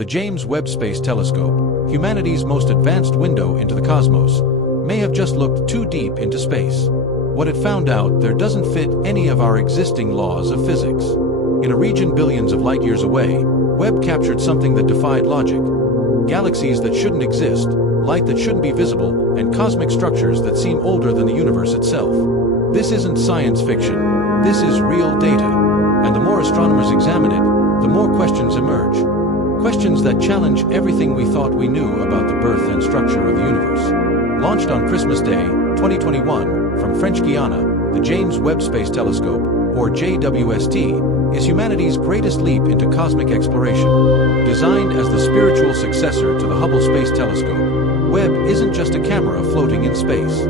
The James Webb Space Telescope, humanity's most advanced window into the cosmos, may have just looked too deep into space. What it found out there doesn't fit any of our existing laws of physics. In a region billions of light years away, Webb captured something that defied logic. Galaxies that shouldn't exist, light that shouldn't be visible, and cosmic structures that seem older than the universe itself. This isn't science fiction, this is real data. And the more astronomers examine it, the more questions emerge. Questions that challenge everything we thought we knew about the birth and structure of the universe. Launched on Christmas Day, 2021, from French Guiana, the James Webb Space Telescope, or JWST, is humanity's greatest leap into cosmic exploration. Designed as the spiritual successor to the Hubble Space Telescope, Webb isn't just a camera floating in space.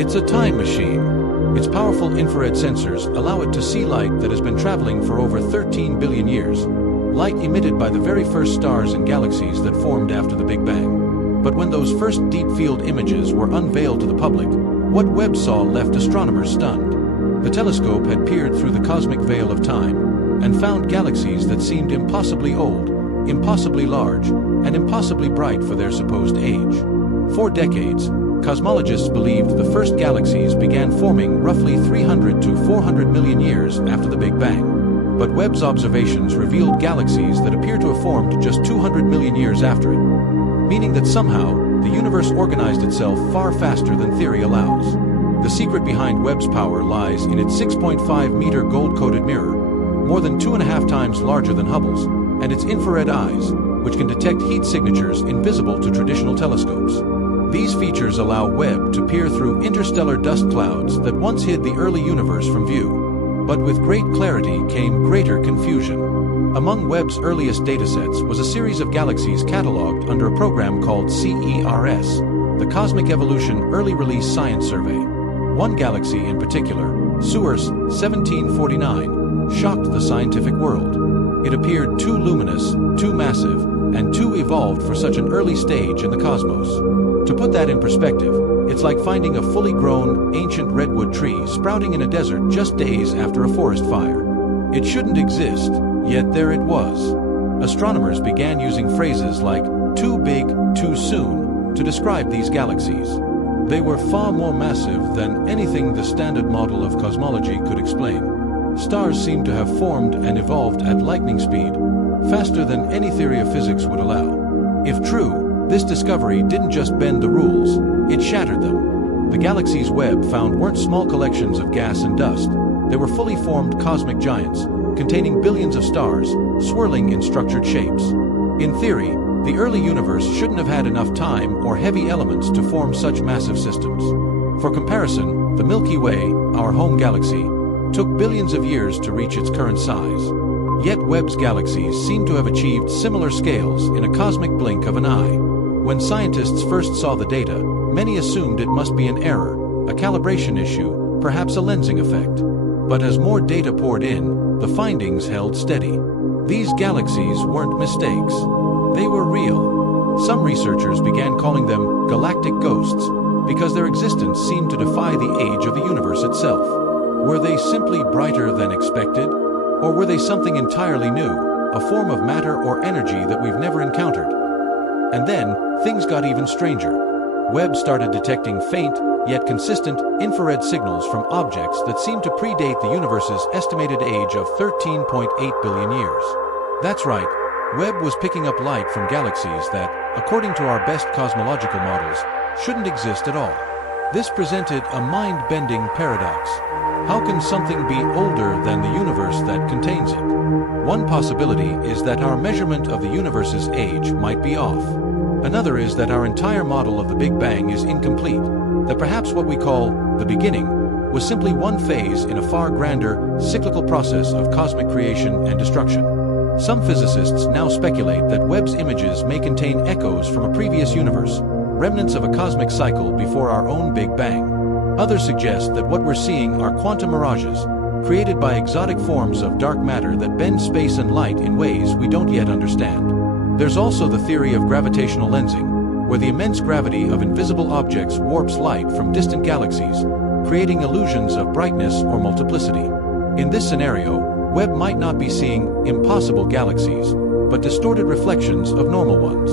It's a time machine. Its powerful infrared sensors allow it to see light that has been traveling for over 13 billion years. Light emitted by the very first stars and galaxies that formed after the Big Bang. But when those first deep-field images were unveiled to the public, what Webb saw left astronomers stunned. The telescope had peered through the cosmic veil of time and found galaxies that seemed impossibly old, impossibly large, and impossibly bright for their supposed age. For decades, cosmologists believed the first galaxies began forming roughly 300 to 400 million years after the Big Bang. But Webb's observations revealed galaxies that appear to have formed just 200 million years after it, meaning that somehow the universe organized itself far faster than theory allows. The secret behind Webb's power lies in its 6.5-meter gold-coated mirror, more than 2.5 times larger than Hubble's, and its infrared eyes, which can detect heat signatures invisible to traditional telescopes. These features allow Webb to peer through interstellar dust clouds that once hid the early universe from view. But with great clarity came greater confusion. Among Webb's earliest datasets was a series of galaxies catalogued under a program called CERS, the Cosmic Evolution Early Release Science Survey. One galaxy in particular, SERS 1749, shocked the scientific world. It appeared too luminous, too massive, and too evolved for such an early stage in the cosmos. To put that in perspective, it's like finding a fully grown, ancient redwood tree sprouting in a desert just days after a forest fire. It shouldn't exist, yet there it was. Astronomers began using phrases like too big, too soon to describe these galaxies. They were far more massive than anything the standard model of cosmology could explain. Stars seemed to have formed and evolved at lightning speed, faster than any theory of physics would allow. If true, this discovery didn't just bend the rules, it shattered them. The galaxies Webb found weren't small collections of gas and dust. They were fully formed cosmic giants, containing billions of stars, swirling in structured shapes. In theory, the early universe shouldn't have had enough time or heavy elements to form such massive systems. For comparison, the Milky Way, our home galaxy, took billions of years to reach its current size. Yet Webb's galaxies seem to have achieved similar scales in a cosmic blink of an eye. When scientists first saw the data, many assumed it must be an error, a calibration issue, perhaps a lensing effect. But as more data poured in, the findings held steady. These galaxies weren't mistakes. They were real. Some researchers began calling them galactic ghosts because their existence seemed to defy the age of the universe itself. Were they simply brighter than expected? Or were they something entirely new, a form of matter or energy that we've never encountered? And then, things got even stranger. Webb started detecting faint, yet consistent, infrared signals from objects that seemed to predate the universe's estimated age of 13.8 billion years. That's right, Webb was picking up light from galaxies that, according to our best cosmological models, shouldn't exist at all. This presented a mind-bending paradox. How can something be older than the universe that contains it? One possibility is that our measurement of the universe's age might be off. Another is that our entire model of the Big Bang is incomplete, that perhaps what we call the beginning was simply one phase in a far grander, cyclical process of cosmic creation and destruction. Some physicists now speculate that Webb's images may contain echoes from a previous universe, remnants of a cosmic cycle before our own Big Bang. Others suggest that what we're seeing are quantum mirages, created by exotic forms of dark matter that bend space and light in ways we don't yet understand. There's also the theory of gravitational lensing, where the immense gravity of invisible objects warps light from distant galaxies, creating illusions of brightness or multiplicity. In this scenario, Webb might not be seeing impossible galaxies, but distorted reflections of normal ones.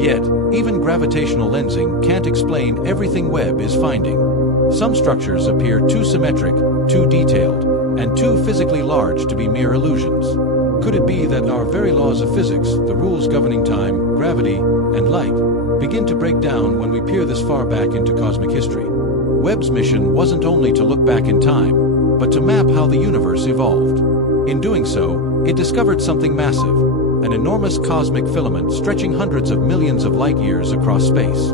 Yet, even gravitational lensing can't explain everything Webb is finding. Some structures appear too symmetric, too detailed, and too physically large to be mere illusions. Could it be that our very laws of physics, the rules governing time, gravity, and light, begin to break down when we peer this far back into cosmic history? Webb's mission wasn't only to look back in time, but to map how the universe evolved. In doing so, it discovered something massive, an enormous cosmic filament stretching hundreds of millions of light-years across space.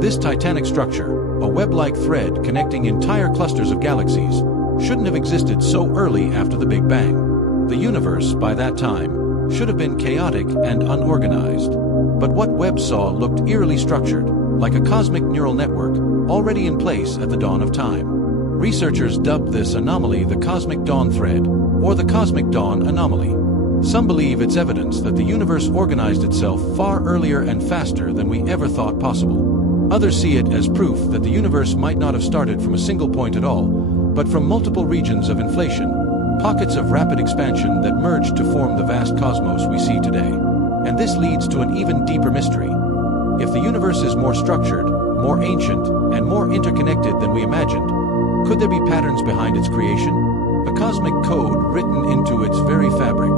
This titanic structure, a web-like thread connecting entire clusters of galaxies, shouldn't have existed so early after the Big Bang. The universe, by that time, should have been chaotic and unorganized. But what Webb saw looked eerily structured, like a cosmic neural network already in place at the dawn of time. Researchers dubbed this anomaly the Cosmic Dawn Thread, or the Cosmic Dawn Anomaly. Some believe it's evidence that the universe organized itself far earlier and faster than we ever thought possible. Others see it as proof that the universe might not have started from a single point at all, but from multiple regions of inflation, pockets of rapid expansion that merged to form the vast cosmos we see today. And this leads to an even deeper mystery. If the universe is more structured, more ancient, and more interconnected than we imagined, could there be patterns behind its creation? A cosmic code written into its very fabric.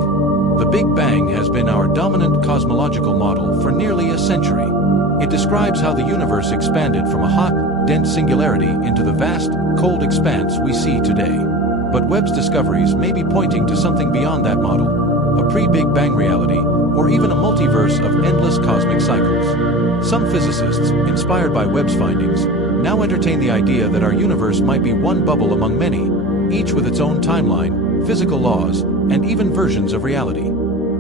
The Big Bang has been our dominant cosmological model for nearly a century. It describes how the universe expanded from a hot, dense singularity into the vast, cold expanse we see today. But Webb's discoveries may be pointing to something beyond that model, a pre-Big Bang reality, or even a multiverse of endless cosmic cycles. Some physicists, inspired by Webb's findings, now entertain the idea that our universe might be one bubble among many, each with its own timeline, physical laws, and even versions of reality.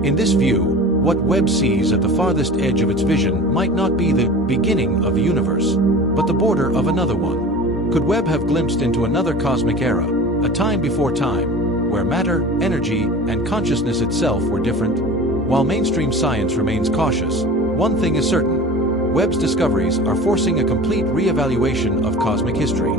In this view, what Webb sees at the farthest edge of its vision might not be the beginning of the universe, but the border of another one. Could Webb have glimpsed into another cosmic era, a time before time, where matter, energy, and consciousness itself were different? While mainstream science remains cautious, one thing is certain: Webb's discoveries are forcing a complete re-evaluation of cosmic history.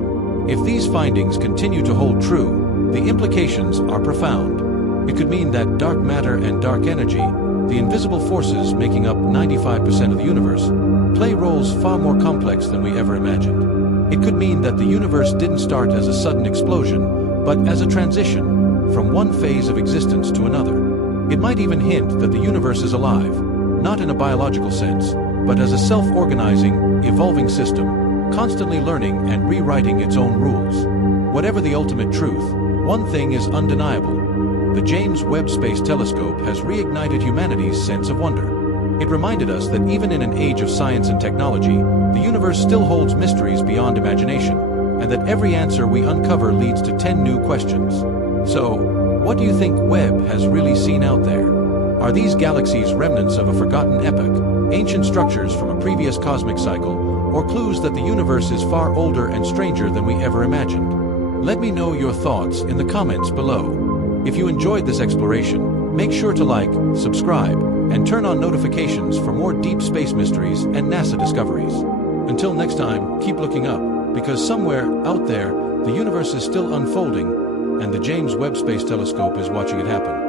If these findings continue to hold true, the implications are profound. It could mean that dark matter and dark energy, the invisible forces making up 95% of the universe, play roles far more complex than we ever imagined. It could mean that the universe didn't start as a sudden explosion, but as a transition from one phase of existence to another. It might even hint that the universe is alive, not in a biological sense, but as a self-organizing, evolving system, constantly learning and rewriting its own rules. Whatever the ultimate truth, one thing is undeniable. The James Webb Space Telescope has reignited humanity's sense of wonder. It reminded us that even in an age of science and technology, the universe still holds mysteries beyond imagination, and that every answer we uncover leads to 10 new questions. So, what do you think Webb has really seen out there? Are these galaxies remnants of a forgotten epoch, ancient structures from a previous cosmic cycle, or clues that the universe is far older and stranger than we ever imagined? Let me know your thoughts in the comments below. If you enjoyed this exploration, make sure to like, subscribe, and turn on notifications for more deep space mysteries and NASA discoveries. Until next time, keep looking up, because somewhere out there, the universe is still unfolding, and the James Webb Space Telescope is watching it happen.